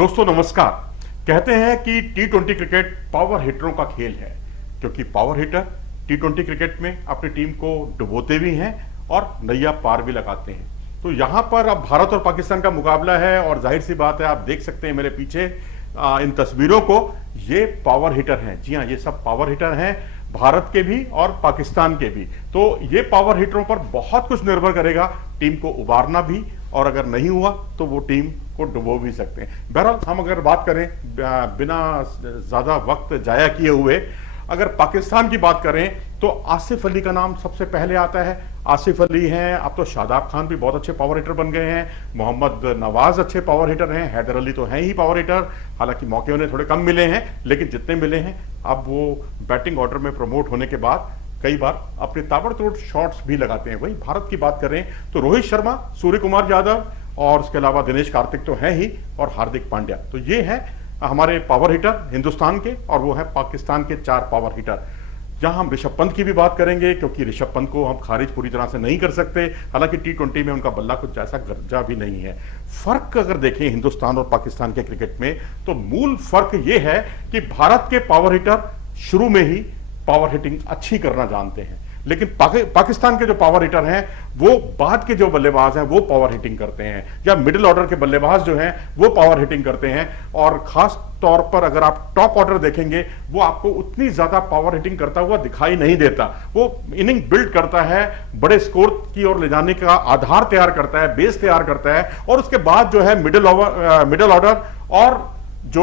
दोस्तों नमस्कार। कहते हैं कि टी20 क्रिकेट पावर हिटरों का खेल है, क्योंकि पावर हिटर टी20 क्रिकेट में अपनी टीम को डुबोते भी हैं और नैया पार भी लगाते हैं। तो यहां पर अब भारत और पाकिस्तान का मुकाबला है और जाहिर सी बात है, आप देख सकते हैं मेरे पीछे इन तस्वीरों को, ये पावर हिटर हैं। जी हां, ये सब पावर हिटर हैं, भारत के भी और पाकिस्तान के भी। तो ये पावर हिटरों पर बहुत कुछ निर्भर करेगा, टीम को उबारना भी, और अगर नहीं हुआ तो वो टीम को डुबो भी सकते हैं। बहरहाल हम अगर बात करें बिना ज्यादा वक्त जाया किए हुए, अगर पाकिस्तान की बात करें तो आसिफ अली का नाम सबसे पहले आता है। आसिफ अली हैं, अब तो शादाब खान भी बहुत अच्छे पावर हिटर बन गए हैं, मोहम्मद नवाज अच्छे पावर हिटर हैं, हैदर अली तो हैं ही पावर हिटर, हालांकि मौके उन्हें थोड़े कम मिले हैं, लेकिन जितने मिले हैं अब वो बैटिंग ऑर्डर में प्रमोट होने के बाद कई बार अपने ताबड़तोड़ शॉट्स भी लगाते हैं। वही भारत की बात करें तो रोहित शर्मा, सूर्य कुमार यादव और उसके अलावा दिनेश कार्तिक तो हैं ही, और हार्दिक पांड्या। तो ये है हमारे पावर हिटर हिंदुस्तान के, और वो है पाकिस्तान के 4 पावर हिटर। जहां हम ऋषभ पंत की भी बात करेंगे, क्योंकि ऋषभ पंत को हम खारिज पूरी तरह से नहीं कर सकते, हालांकि टी20 में उनका बल्ला कुछ ऐसा गरजा भी नहीं है। फर्क अगर देखें हिंदुस्तान और पाकिस्तान के क्रिकेट में, तो मूल फर्क यह है कि भारत के पावर हिटर शुरू में ही पावर हिटिंग अच्छी करना जानते हैं, लेकिन पाकिस्तान के जो पावर हिटर हैं वो बाद के जो बल्लेबाज हैं वो पावर हिटिंग करते हैं, या मिडिल ऑर्डर के बल्लेबाज जो हैं वो पावर हिटिंग करते हैं। और खास तौर पर अगर आप टॉप ऑर्डर देखेंगे, वो आपको उतनी ज्यादा पावर हिटिंग करता हुआ दिखाई नहीं देता। वो इनिंग बिल्ड करता है, बड़े स्कोर की ओर ले जाने का आधार तैयार करता है, बेस तैयार करता है, और उसके बाद जो है मिडिल ऑर्डर और जो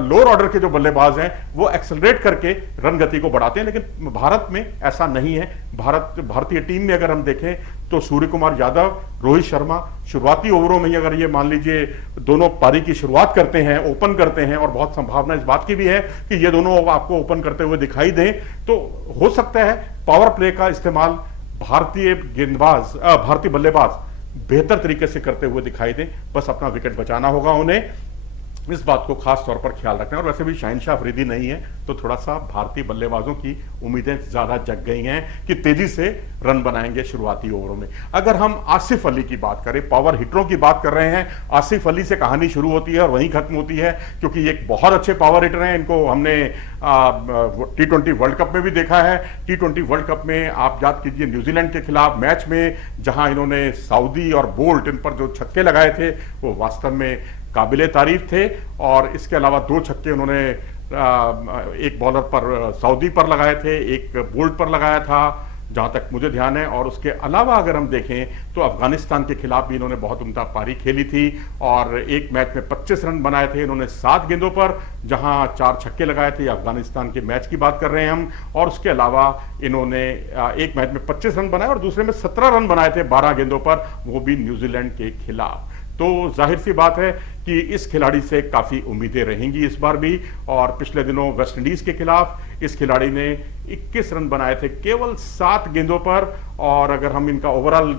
लोअर ऑर्डर के जो बल्लेबाज हैं वो एक्सेलरेट करके रन गति को बढ़ाते हैं। लेकिन भारत में ऐसा नहीं है। भारतीय टीम में अगर हम देखें तो सूर्य कुमार यादव, रोहित शर्मा शुरुआती ओवरों में ही, अगर ये मान लीजिए दोनों पारी की शुरुआत करते हैं, ओपन करते हैं, और बहुत संभावना इस बात की भी है कि ये दोनों आपको ओपन करते हुए दिखाई दें, तो हो सकता है पावर प्ले का इस्तेमाल भारतीय बल्लेबाज बेहतर तरीके से करते हुए दिखाई दें। बस अपना विकेट बचाना होगा उन्हें, इस बात को खास तौर पर ख्याल रखना है। और वैसे भी शहनशाह अफरीदी नहीं है, तो थोड़ा सा भारतीय बल्लेबाजों की उम्मीदें ज्यादा जग गई हैं कि तेजी से रन बनाएंगे शुरुआती ओवरों में। अगर हम आसिफ अली की बात करें, पावर हिटरों की बात कर रहे हैं, आसिफ अली से कहानी शुरू होती है और वहीं खत्म होती है, क्योंकि एक बहुत अच्छे पावर हिटर हैं। इनको हमने टी20 वर्ल्ड कप में भी देखा है। टी20 वर्ल्ड कप में आप याद कीजिए न्यूजीलैंड के खिलाफ मैच में, जहां इन्होंने साउदी और बोल्ट इन पर जो छक्के लगाए थे वो वास्तव में काबिले तारीफ थे। और इसके अलावा 2 छक्के उन्होंने एक बॉलर पर सऊदी पर लगाए थे, एक बोल्ट पर लगाया था जहां तक मुझे ध्यान है। और उसके अलावा अगर हम देखें तो अफगानिस्तान के खिलाफ भी इन्होंने बहुत उम्दा पारी खेली थी, और एक मैच में 25 रन बनाए थे इन्होंने 7 गेंदों पर, जहां 4 छक्के लगाए थे। अफगानिस्तान के मैच की बात कर रहे हैं हम। और उसके अलावा इन्होंने एक मैच में 25 रन बनाए और दूसरे में 17 रन बनाए थे 12 गेंदों पर, वो भी न्यूजीलैंड के खिलाफ। तो जाहिर सी बात है कि इस खिलाड़ी से काफी उम्मीदें रहेंगी इस बार भी। और पिछले दिनों वेस्टइंडीज के खिलाफ इस खिलाड़ी ने 21 रन बनाए थे केवल 7 गेंदों पर। और अगर हम इनका ओवरऑल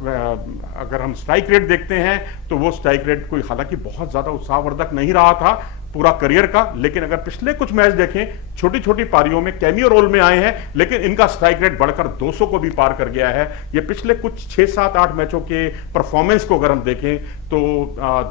अगर हम स्ट्राइक रेट देखते हैं तो वो स्ट्राइक रेट कोई हालांकि बहुत ज्यादा उत्साहवर्धक नहीं रहा था पूरा करियर का, लेकिन अगर पिछले कुछ मैच देखें, छोटी छोटी पारियों में कैमियो रोल में आए हैं, लेकिन इनका स्ट्राइक रेट बढ़कर 200 को भी पार कर गया है। ये पिछले कुछ 6, 7, 8 मैचों के परफॉर्मेंस को अगर हम देखें तो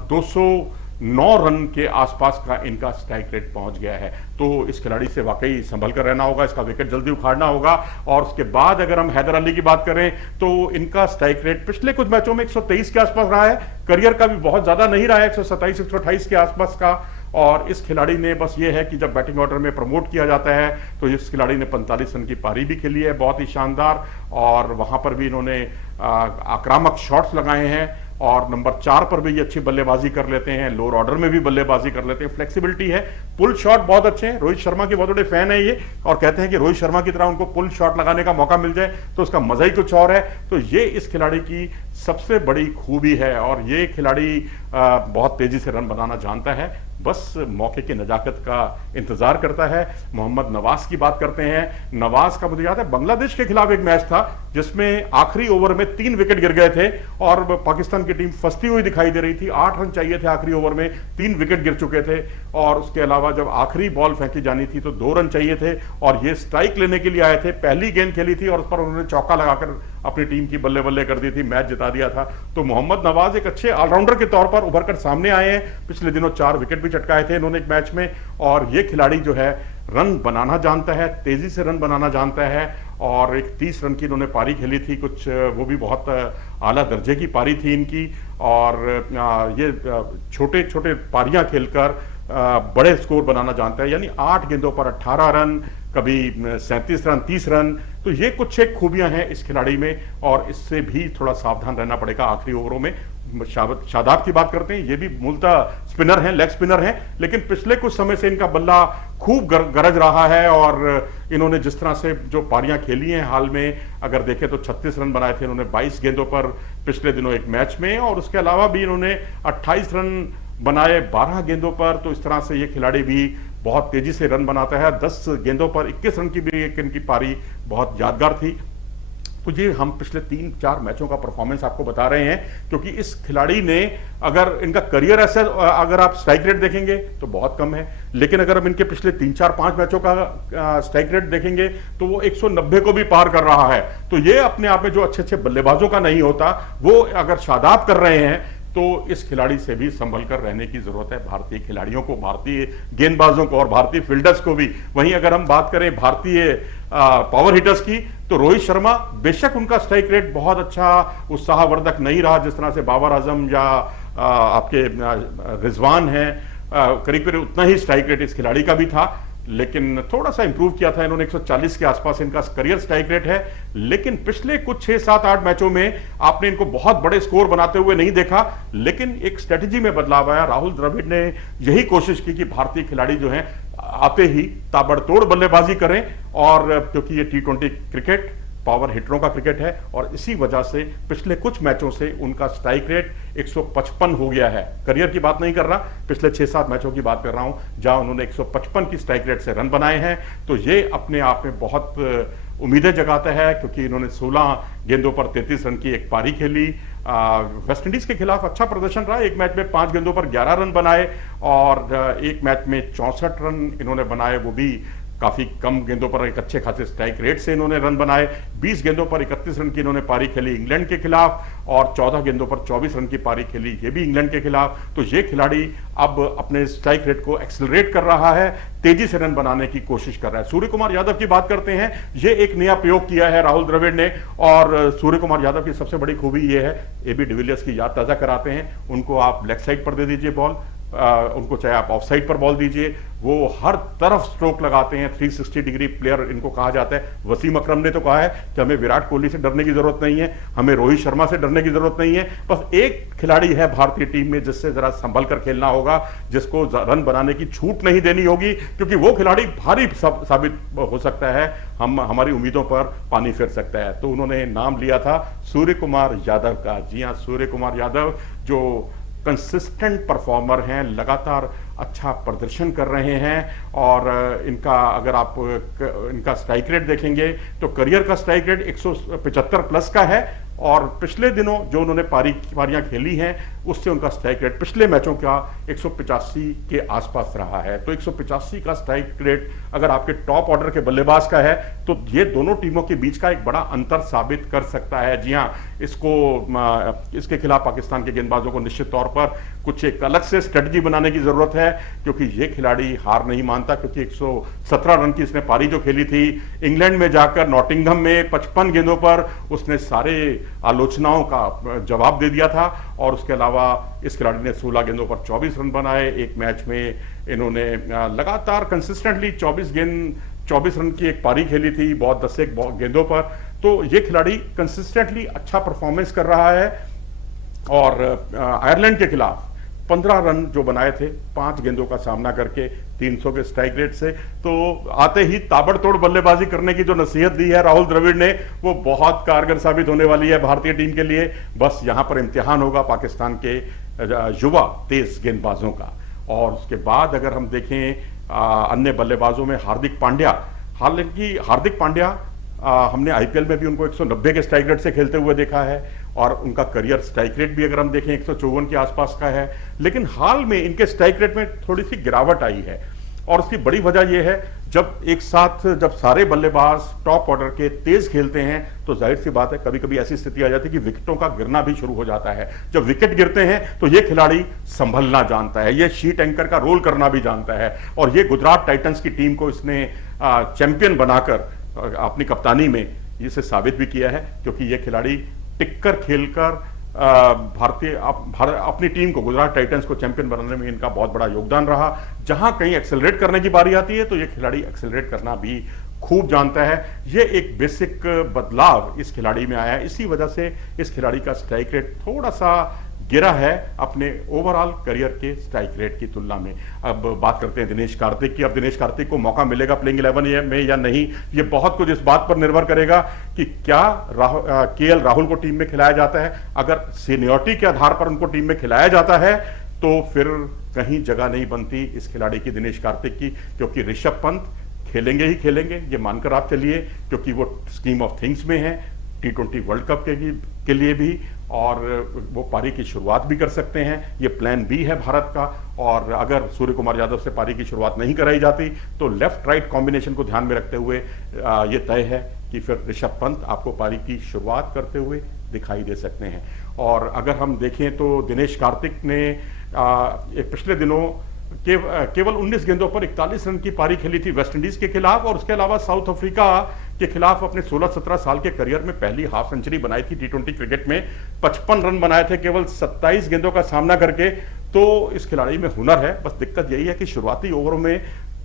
209 रन के आसपास का इनका स्ट्राइक रेट पहुंच गया है। तो इस खिलाड़ी से वाकई संभल कर रहना होगा, इसका विकेट जल्दी उखाड़ना होगा। और उसके बाद अगर हम हैदर अली की बात करें तो इनका स्ट्राइक रेट पिछले कुछ मैचों में 123 के आसपास रहा है, करियर का भी बहुत ज्यादा नहीं रहा है, 127, 128 के आसपास का। और इस खिलाड़ी ने बस ये है कि जब बैटिंग ऑर्डर में प्रमोट किया जाता है तो इस खिलाड़ी ने 45 रन की पारी भी खेली है, बहुत ही शानदार। और वहां पर भी इन्होंने आक्रामक शॉट्स लगाए हैं, और नंबर 4 पर भी ये अच्छी बल्लेबाजी कर लेते हैं, लोअर ऑर्डर में भी बल्लेबाजी कर लेते हैं, फ्लेक्सिबिलिटी है, पुल शॉट बहुत अच्छे हैं। रोहित शर्मा के बहुत बड़े फैन है ये, और कहते हैं कि रोहित शर्मा की तरह उनको पुल शॉट लगाने का मौका मिल जाए तो उसका मजा ही कुछ और है। तो ये इस खिलाड़ी की सबसे बड़ी खूबी है, और ये खिलाड़ी बहुत तेजी से रन बनाना जानता है, बस मौके की नजाकत का इंतजार करता है। मोहम्मद नवाज की बात करते हैं। नवाज का मुझे याद है बांग्लादेश के खिलाफ एक मैच था जिसमें आखिरी ओवर में 3 विकेट गिर गए थे और पाकिस्तान की टीम फंसती हुई दिखाई दे रही थी। 8 रन चाहिए थे आखिरी ओवर में, 3 विकेट गिर चुके थे। और उसके अलावा जब आखिरी बॉल फेंकी जानी थी तो 2 रन चाहिए थे, और ये स्ट्राइक लेने के लिए आए थे। पहली गेंद खेली थी और उस पर उन्होंने चौका लगाकर अपनी टीम की बल्ले बल्ले कर दी थी, मैच जिता दिया था। तो मोहम्मद नवाज एक अच्छे ऑलराउंडर के तौर पर उभर कर सामने आए हैं। पिछले दिनों 4 विकेट भी चटकाए थे इन्होंने एक मैच में। और ये खिलाड़ी जो है रन बनाना जानता है, तेजी से रन बनाना जानता है। और एक 30 रन की इन्होंने पारी खेली थी, कुछ वो भी बहुत आला दर्जे की पारी थी इनकी। और ये छोटे छोटे पारियां खेलकर बड़े स्कोर बनाना जानता है, यानी 8 गेंदों पर 18 रन, कभी 37 रन, 30 रन। तो ये कुछ एक खूबियां हैं इस खिलाड़ी में, और इससे भी थोड़ा सावधान रहना पड़ेगा आखिरी ओवरों में। शादाब की बात करते हैं, ये भी मूलतः स्पिनर हैं, लेग स्पिनर हैं, लेकिन पिछले कुछ समय से इनका बल्ला खूब गरज रहा है। और इन्होंने जिस तरह से जो पारियां खेली हैं हाल में, अगर देखें तो 36 रन बनाए थे इन्होंने 22 गेंदों पर पिछले दिनों एक मैच में, और उसके अलावा भी इन्होंने 28 रन बनाए 12 गेंदों पर। तो इस तरह से ये खिलाड़ी भी बहुत तेजी से रन बनाता है। 10 गेंदों पर 21 रन की भी एक इनकी पारी बहुत यादगार थी। तो ये हम पिछले 3-4 मैचों का परफॉर्मेंस आपको बता रहे हैं, क्योंकि इस खिलाड़ी ने, अगर इनका करियर ऐसा, अगर आप स्ट्राइक रेट देखेंगे तो बहुत कम है, लेकिन अगर हम इनके पिछले 3-4-5 मैचों का स्ट्राइक रेट देखेंगे तो वो 190 को भी पार कर रहा है। तो ये अपने आप में जो अच्छे अच्छे बल्लेबाजों का नहीं होता, वो अगर शादाब कर रहे हैं, तो इस खिलाड़ी से भी संभल कर रहने की जरूरत है भारतीय खिलाड़ियों को, भारतीय गेंदबाजों को और भारतीय फील्डर्स को भी। वहीं अगर हम बात करें भारतीय पावर हिटर्स की, तो रोहित शर्मा, बेशक उनका स्ट्राइक रेट बहुत अच्छा उत्साहवर्धक नहीं रहा, जिस तरह से बाबर आजम या आपके रिजवान हैं, करीब करीब उतना ही स्ट्राइक रेट इस खिलाड़ी का भी था, लेकिन थोड़ा सा इंप्रूव किया था इन्होंने। 140 के आसपास इनका करियर स्ट्राइक रेट है। लेकिन पिछले कुछ 6-7-8 मैचों में आपने इनको बहुत बड़े स्कोर बनाते हुए नहीं देखा, लेकिन एक स्ट्रेटजी में बदलाव आया। राहुल द्रविड़ ने यही कोशिश की कि भारतीय खिलाड़ी जो हैं आते ही ताबड़तोड़ बल्लेबाजी करें, और क्योंकि ये T20 क्रिकेट पावर हिटरों का क्रिकेट है, और इसी वजह से पिछले कुछ मैचों से उनका स्ट्राइक रेट 155 हो गया है। करियर की बात नहीं कर रहा, पिछले 6-7 मैचों की बात कर रहा हूं, जहां उन्होंने 155 की स्ट्राइक रेट से रन बनाए हैं। तो ये अपने आप में बहुत उम्मीदें जगाता है, क्योंकि इन्होंने 16 गेंदों पर 33 रन की एक पारी खेली। वेस्ट इंडीज के खिलाफ अच्छा प्रदर्शन रहा, एक मैच में 5 गेंदों पर 11 रन बनाए, और एक मैच में 64 रन इन्होंने बनाए, वो भी काफी कम गेंदों पर एक अच्छे खासे स्ट्राइक रेट से इन्होंने रन बनाए। 20 गेंदों पर 31 रन की इन्होंने पारी खेली इंग्लैंड के खिलाफ, और 14 गेंदों पर 24 रन की पारी खेली, ये भी इंग्लैंड के खिलाफ। तो ये खिलाड़ी अब अपने स्ट्राइक रेट को एक्सेलरेट कर रहा है, तेजी से रन बनाने की कोशिश कर रहा है। सूर्य कुमार यादव की बात करते हैं, ये एक नया प्रयोग किया है राहुल द्रविड़ ने, और सूर्य कुमार यादव की सबसे बड़ी खूबी ये है, AB डिविलियर्स की याद ताजा कराते हैं। उनको आप लेग साइड पर दे दीजिए बॉल, उनको चाहे आप ऑफ साइड पर बॉल दीजिए, वो हर तरफ स्ट्रोक लगाते हैं। 360 डिग्री प्लेयर इनको कहा जाता है। वसीम अकरम ने तो कहा है कि हमें विराट कोहली से डरने की जरूरत नहीं है, हमें रोहित शर्मा से डरने की जरूरत नहीं है, बस एक खिलाड़ी है भारतीय टीम में जिससे जरा संभल कर खेलना होगा, जिसको रन बनाने की छूट नहीं देनी होगी, क्योंकि वो खिलाड़ी भारी साबित हो सकता है, हमारी उम्मीदों पर पानी फिर सकता है। तो उन्होंने नाम लिया था सूर्य कुमार यादव का। जी हाँ, सूर्य कुमार यादव जो कंसिस्टेंट परफॉर्मर हैं, लगातार अच्छा प्रदर्शन कर रहे हैं, और इनका अगर आप इनका स्ट्राइक रेट देखेंगे तो करियर का स्ट्राइक रेट 175 प्लस का है, और पिछले दिनों जो उन्होंने पारियां खेली हैं उससे उनका स्ट्राइक रेट पिछले मैचों का 185 के आसपास रहा है। तो 185 का स्ट्राइक रेट अगर आपके टॉप ऑर्डर के बल्लेबाज का है, तो ये दोनों टीमों के बीच का एक बड़ा अंतर साबित कर सकता है। जी हाँ, इसके खिलाफ पाकिस्तान के गेंदबाजों को निश्चित तौर पर कुछ एक अलग से स्ट्रेटजी बनाने की जरूरत है, क्योंकि ये खिलाड़ी हार नहीं मानता। क्योंकि 117 रन की इसने पारी जो खेली थी, इंग्लैंड में जाकर नॉटिंघम में 55 गेंदों पर उसने सारे आलोचनाओं का जवाब दे दिया था, और उसके अलावा इस खिलाड़ी ने 16 गेंदों पर 24 रन बनाए। एक मैच में इन्होंने लगातार कंसिस्टेंटली 24 रन की एक पारी खेली थी, बहुत 10 गेंदों पर। तो ये खिलाड़ी कंसिस्टेंटली अच्छा परफॉर्मेंस कर रहा है, और आयरलैंड के खिलाफ 15 रन जो बनाए थे 5 गेंदों का सामना करके 300 के स्ट्राइक रेट से। तो आते ही ताबड़तोड़ बल्लेबाजी करने की जो नसीहत दी है राहुल द्रविड़ ने, वो बहुत कारगर साबित होने वाली है भारतीय टीम के लिए। बस यहां पर इम्तिहान होगा पाकिस्तान के युवा तेज गेंदबाजों का। और उसके बाद अगर हम देखें अन्य बल्लेबाजों में हार्दिक पांड्या, हालांकि हार्दिक पांड्या हमने IPL में भी उनको 190 के स्ट्राइक रेट से खेलते हुए देखा है, और उनका करियर स्ट्राइक रेट भी अगर हम देखें 154 के आसपास का है, लेकिन हाल में इनके स्ट्राइक रेट में थोड़ी सी गिरावट आई है। और उसकी बड़ी वजह यह है, जब एक साथ जब सारे बल्लेबाज टॉप ऑर्डर के तेज खेलते हैं तो जाहिर सी बात है कभी कभी ऐसी स्थिति आ जाती है कि विकेटों का गिरना भी शुरू हो जाता है। जब विकेट गिरते हैं तो ये खिलाड़ी संभलना जानता है, ये शीट एंकर का रोल करना भी जानता है, और ये गुजरात टाइटंस की टीम को इसने चैंपियन बनाकर अपनी कप्तानी में इसे साबित भी किया है, क्योंकि ये खिलाड़ी टिककर खेलकर अपनी टीम को, गुजरात टाइटंस को चैंपियन बनाने में इनका बहुत बड़ा योगदान रहा। जहां कहीं एक्सेलरेट करने की बारी आती है तो ये खिलाड़ी एक्सेलरेट करना भी खूब जानता है। ये एक बेसिक बदलाव इस खिलाड़ी में आया है, इसी वजह से इस खिलाड़ी का स्ट्राइक रेट थोड़ा सा गिरा है अपने ओवरऑल करियर के स्ट्राइक रेट की तुलना में। अब बात करते हैं दिनेश कार्तिक की। अब दिनेश कार्तिक को मौका मिलेगा प्लेइंग 11 में या नहीं, ये बहुत कुछ इस बात पर निर्भर करेगा कि क्या केएल राहुल को टीम में खिलाया जाता है। अगर सीनियरिटी के आधार पर उनको टीम में खिलाया जाता है तो फिर कहीं जगह नहीं बनती इस खिलाड़ी की, दिनेश कार्तिक की, क्योंकि ऋषभ पंत खेलेंगे ही खेलेंगे, ये मानकर आप चलिए, क्योंकि वो स्कीम ऑफ थिंग्स में है T20 वर्ल्ड कप के लिए भी, और वो पारी की शुरुआत भी कर सकते हैं। ये प्लान बी है भारत का। और अगर सूर्य कुमार यादव से पारी की शुरुआत नहीं कराई जाती तो लेफ्ट राइट कॉम्बिनेशन को ध्यान में रखते हुए ये तय है कि फिर ऋषभ पंत आपको पारी की शुरुआत करते हुए दिखाई दे सकते हैं। और अगर हम देखें तो दिनेश कार्तिक ने पिछले दिनों केवल 19 गेंदों पर 41 रन की पारी खेली थी वेस्टइंडीज के खिलाफ, और उसके अलावा साउथ अफ्रीका के खिलाफ अपने 16-17 साल के करियर में पहली हाफ सेंचुरी बनाई थी T20 क्रिकेट में। 55 रन बनाए थे केवल 27 गेंदों का सामना करके। तो इस खिलाड़ी में हुनर है, बस दिक्कत यही है कि शुरुआती ओवरों में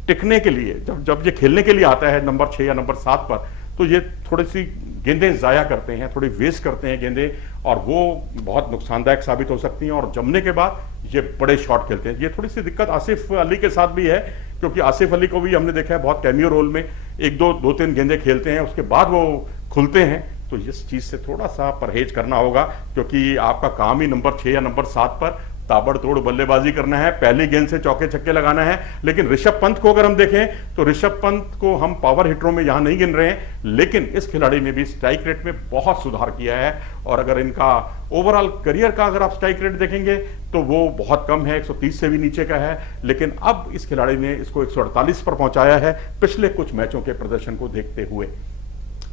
टिकने के लिए जब ये खेलने के लिए आता है नंबर 6 या नंबर 7 पर, तो ये थोड़ी सी गेंदें जाया करते हैं, थोड़ी वेस्ट करते हैं गेंदें, और वो बहुत नुकसानदायक साबित हो सकती हैं। और जमने के बाद ये बड़े शॉट खेलते हैं। ये थोड़ी सी दिक्कत आसिफ अली के साथ भी है, क्योंकि आसिफ अली को भी हमने देखा है बहुत कैमियो रोल में 1-2-3 गेंदें खेलते हैं, उसके बाद वो खुलते हैं। तो इस चीज से थोड़ा सा परहेज करना होगा, क्योंकि आपका काम ही नंबर 6 या नंबर 7 पर ताबड़तोड़ बल्लेबाजी करना है, पहली गेंद से चौके छक्के लगाना है। लेकिन ऋषभ पंत को अगर हम देखें तो ऋषभ पंत को हम पावर हिटरों में यहां नहीं गिन रहे हैं, लेकिन इस खिलाड़ी ने भी स्ट्राइक रेट में बहुत सुधार किया है। और अगर इनका ओवरऑल करियर का अगर आप स्ट्राइक रेट देखेंगे तो वो बहुत कम है, 130 से भी नीचे का है, लेकिन अब इस खिलाड़ी ने इसको 148 पर पहुंचाया है पिछले कुछ मैचों के प्रदर्शन को देखते हुए।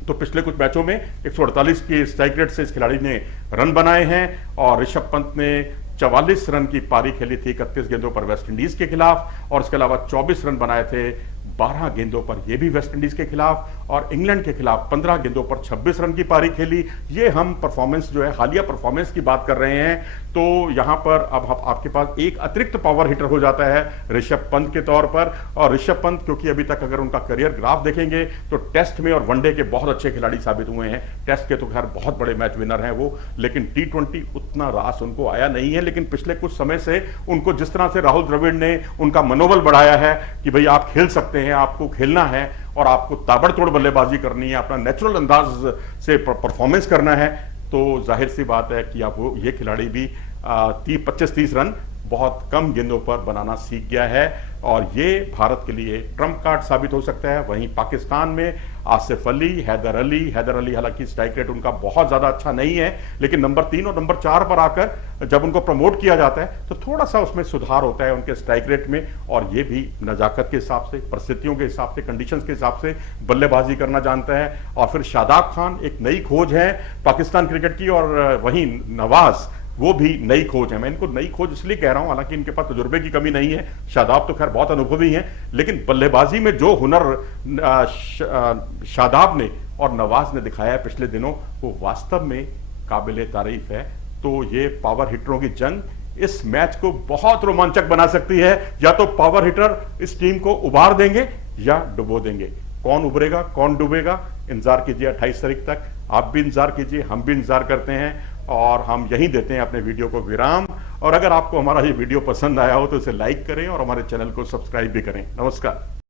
तो पिछले कुछ मैचों में 148 के स्ट्राइक रेट से इस खिलाड़ी ने रन बनाए हैं, और ऋषभ पंत ने 44 रन की पारी खेली थी 31 गेंदों पर वेस्टइंडीज के खिलाफ, और इसके अलावा 24 रन बनाए थे 12 गेंदों पर, यह भी वेस्टइंडीज के खिलाफ, और इंग्लैंड के खिलाफ 15 गेंदों पर 26 रन की पारी खेली। ये हम परफॉर्मेंस जो है हालिया परफॉर्मेंस की बात कर रहे हैं। तो यहां पर अब आपके पास एक अतिरिक्त पावर हिटर हो जाता है ऋषभ पंत के तौर पर। और ऋषभ पंत क्योंकि अभी तक अगर उनका करियर ग्राफ देखेंगे तो टेस्ट में और वनडे के बहुत अच्छे खिलाड़ी साबित हुए हैं। टेस्ट के तो खैर बहुत बड़े मैच विनर हैं वो, लेकिन T20 उतना रास उनको आया नहीं है। लेकिन पिछले कुछ समय से उनको जिस तरह से राहुल द्रविड़ ने उनका मनोबल बढ़ाया है कि भाई आप खेल सकते हैं, आपको खेलना है और आपको ताबड़तोड़ बल्लेबाजी करनी है, अपना नेचुरल अंदाज से परफॉर्मेंस करना है, तो जाहिर सी बात है कि आप ये खिलाड़ी भी 25-30 रन बहुत कम गेंदों पर बनाना सीख गया है, और ये भारत के लिए ट्रम्प कार्ड साबित हो सकता है। वहीं पाकिस्तान में आसिफ अली, हैदर अली हालांकि स्ट्राइक रेट उनका बहुत ज्यादा अच्छा नहीं है, लेकिन नंबर 3 और नंबर 4 पर आकर जब उनको प्रमोट किया जाता है तो थोड़ा सा उसमें सुधार होता है उनके स्ट्राइक रेट में। और ये भी नजाकत के हिसाब से, परिस्थितियों के हिसाब से, कंडीशंस के हिसाब से बल्लेबाजी करना जानता है। और फिर शादाब खान एक नई खोज है पाकिस्तान क्रिकेट की, और वहीं नवाज वो भी नई खोज है। मैं इनको नई खोज इसलिए कह रहा हूं, हालांकि इनके पास तजुर्बे की कमी नहीं है, शादाब तो खैर बहुत अनुभवी हैं, लेकिन बल्लेबाजी में जो हुनर शादाब ने और नवाज ने दिखाया है पिछले दिनों, वो वास्तव में काबिले तारीफ है। तो ये पावर हिटरों की जंग इस मैच को बहुत रोमांचक बना सकती है। या तो पावर हिटर इस टीम को उबार देंगे या डुबो देंगे। कौन उभरेगा कौन डूबेगा, इंतजार कीजिए 28 तारीख तक। आप भी इंतजार कीजिए, हम भी इंतजार करते हैं, और हम यहीं देते हैं अपने वीडियो को विराम। और अगर आपको हमारा ये वीडियो पसंद आया हो तो इसे लाइक करें और हमारे चैनल को सब्सक्राइब भी करें। नमस्कार।